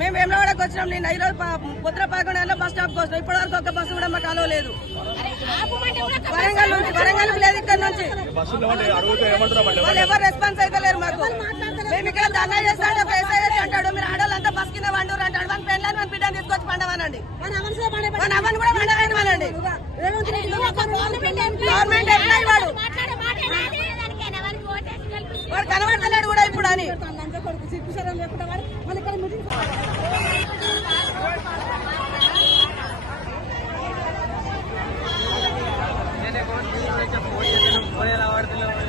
మేము వేమలవాడకి వచ్చినాం నేను ఈ రోజు పుత్ర పదకొండు బస్ స్టాప్ కోసం ఇప్పటి వరకు ఒక బస్సు కూడా మాకు అలవ లేదు. వరంగల్ నుంచి వరంగల్ లేదు. ఇక్కడ నుంచి. వాళ్ళు ఎవరు రెస్పాన్స్ అయితే లేరు మాకు. మేము ఇక్కడ ధర్నా చేస్తాడు ఒక ఎస్ఐ వచ్చి అంటాడు. మీరు ఆడవాళ్ళంతా బస్ కింద వండరు అంటాడు. మన పెళ్ళని మన బిడ్డని తీసుకొచ్చి పండమనండి. మన అవన్నీ కూడా పండమనండి గవర్నమెంట్ ఎంప్లాయీ వాడు. మాట్లాడే మాట ఏనాది? దానికి ఎవరికి ఓటేసి గెలిపిస్తే వాడు కనబడతలేడు కూడా ఇప్పుడు అని చెప్పి ఓడి చేశాను